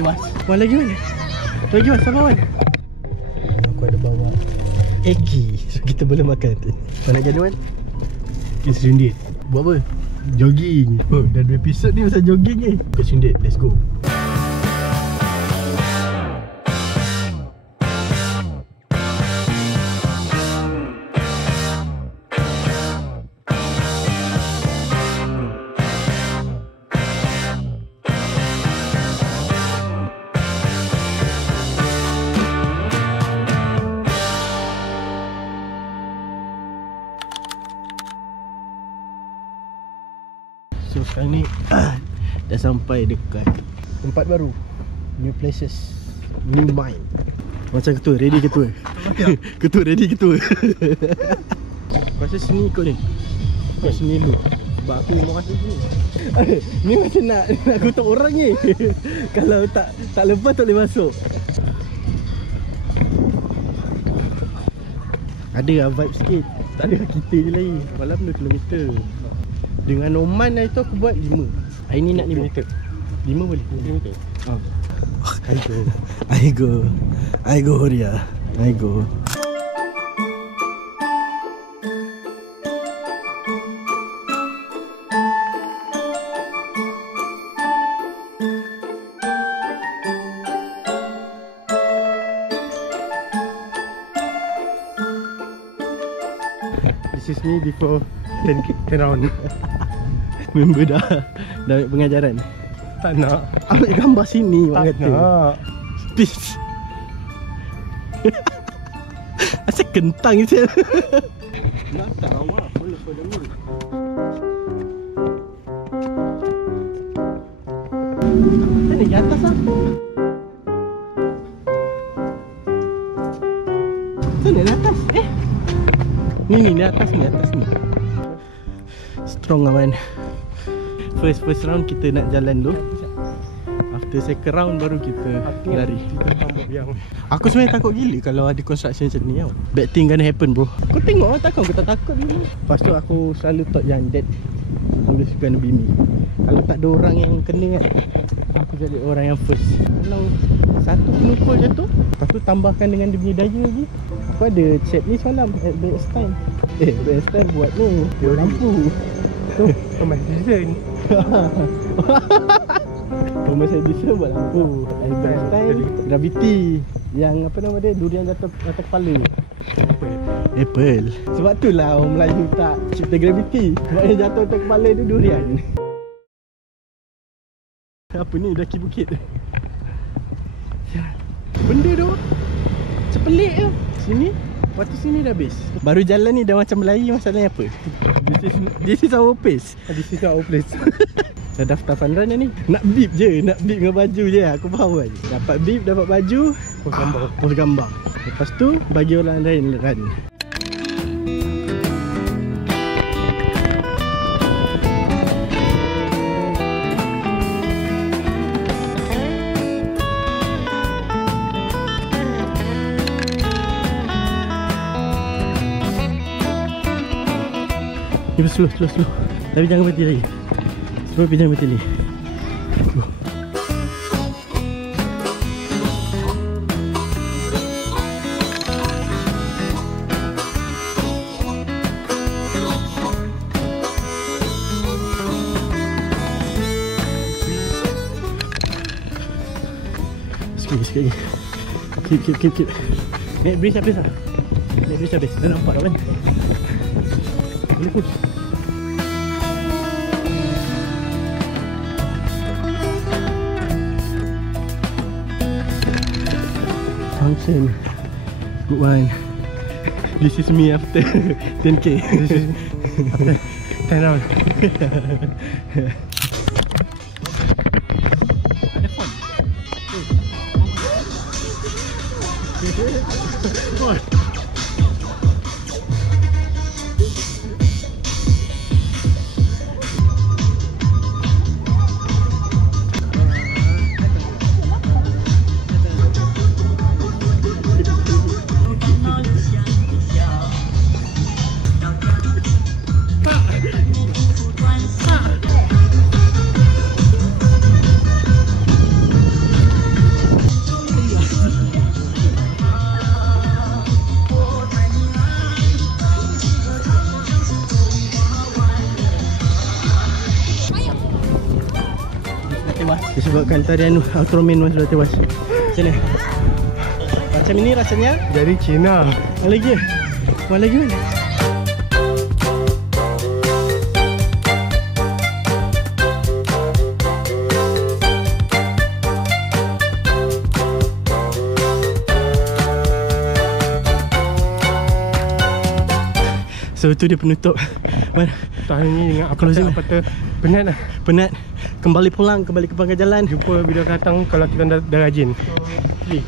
Mas. Wan lagi mana? Lagi Mas, sama Wan. Aku ada bawa Eggy. So kita boleh makan tu. Kau nak jadi Wan? RM1. Buat apa? Jogging. Oh, dah 2 episod ni pasal jogging ni. RM1, let's go. So sekarang ni dah sampai dekat tempat baru, new places, new mind. Macam ketua, ready ketua? Ketua ready ketua. Aku rasa sini ikut ni. Ikut sini dulu sebab aku mau rasa sini. Ni macam nak kutuk orang ni. Kalau tak lepas tak boleh masuk. Ada vibe sikit. Tak ada kita je lagi. Malam 2 km. Dengan Oman hari tu aku buat 5. Hari ni nak 5 meter. 5 boleh? 5 meter. I go Ria. I go. This is me before 10 round. Member dah ambil pengajaran. Tak nak. Ambil gambar sini. Tak nak. Peace. Asal kentang je. Nak tak awak. Follow for the moon. Mana di atas lah. Sana di atas. Ni di atas ni. Strong lah man. First round kita nak jalan dulu. After second round baru kita lari. Aku sebenarnya takut gila kalau ada construction macam ni tau. Bad thing gonna happen bro. Kau tengok lah takut, aku tak takut dulu. Lepas tu aku selalu thought yang that always gonna be me. Kalau tak ada orang yang kena kan, aku jadi orang yang first. Kalau satu penukul jatuh, lepas tu tambahkan dengan dia punya daya lagi. Aku ada chat ni semalam at best time buat ni lampu. Tu Thomas Edison. Thomas Edison buat lampu. Einstein gravity. Yang apa nama dia, durian jatuh atas kepala. Apple. Sebab tu lah orang Melayu tak cipta gravity. Sebab yang jatuh atas kepala tu durian. Apa ni, daki bukit. Benda tu macam pelik tu. Sini, waktu sini dah habis. Baru jalan ni dah macam Melayu, masalahnya apa? This is our place. This is our place. Dah daftar fun run ni. Nak beep je, nak beep dengan baju je. Aku faham kan. Dapat beep, dapat baju, post gambar. Lepas tu bagi orang lain run. Slow. Tapi jangan berhenti lagi. Slow tapi jangan berhenti lagi. Sikit lagi. Keep. Naik bridge habis lah. Dah nampak tak kan? Boleh push. Function. Good one. This is me after 10k. This is after 10 round. Ada fun. disebabkan tarian Ultraman sudah tewas. Macam mana? Macam ini rasanya? Jadi Cina. Mana lagi? Mana lagi mana? So itu dia penutup. Mana? Tahun ni dengan Closing. apa-apa penat lah. Penat. Kembali pulang, kembali ke pangkal jalan. Jumpa video datang kalau kita dah rajin. So,